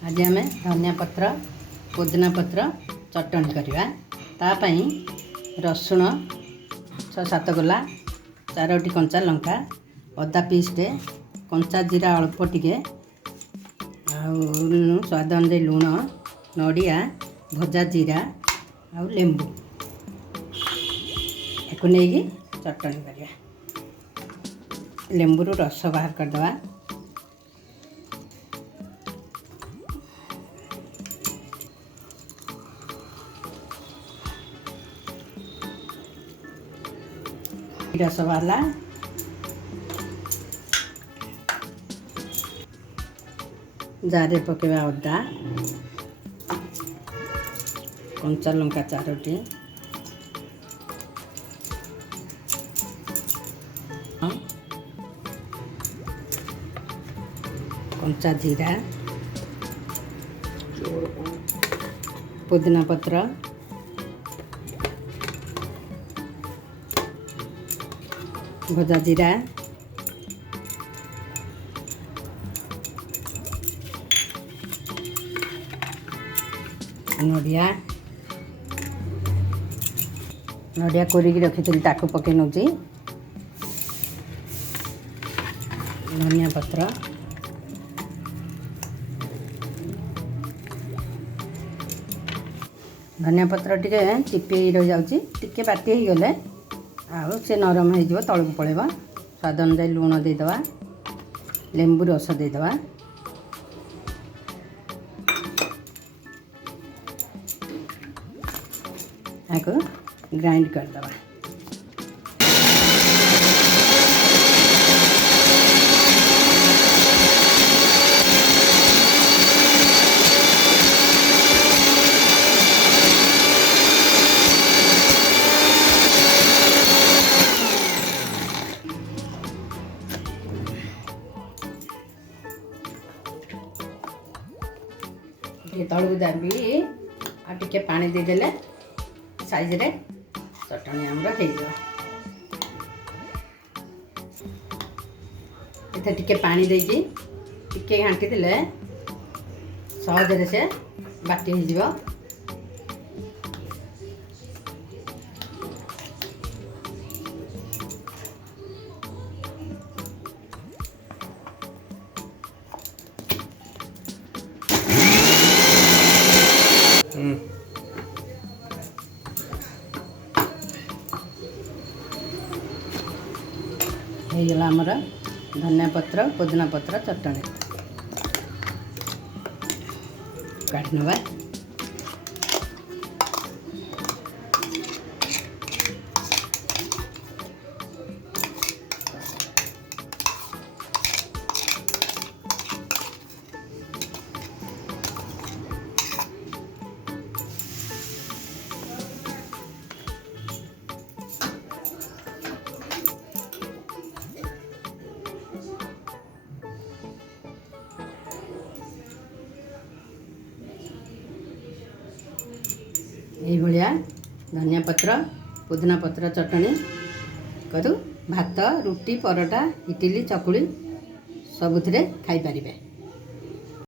आज आम धनिया पत्र पुदीना पत्र चटणी करवा तापाई रसुण 6-7 गोला 4टी कंचा लंका अदा पीसटे कंचा जीरा अल्प टिके स्वाद अनुसार लुण नड़िया भजा जीरा आ लेंबू एक नहीं चटणी करवा लेंबू रस बाहर करदे रस वाला जार पकेवा अदा कंचा लंका 4टी कंचा जीरा पुदीना पत्र भजा जीरा नड़िया नड़िया कोरिकी रखी ताकू पके नौची धनिया पत्र धनिया पत्र टिके चिपी रही जाऊँगी टिके बाटी हो गले आउ से नरम हो तलू पड़ेगा स्वाद अनुसार लुण देदेवा लेंबू रस देदेवा आपको ग्राइंड करदेवा तलू दाबी आ टिके पानी देदेले साइज रे चटनी आमर हो टिके पानी देकी टिके घाटी देले सहजरे से बाटी हो जिवो ହେଇଗଲା ଆମର ଧନିଆ ପତ୍ର ପୁଦିନା ପତ୍ର ଚଟଣି କାଢ଼ି ନେବା ये धनिया पत्र पुदीना पत्र चटनी करू भात रुटी परोटा इडली चकुली सबुथिरे खाई पारिबे।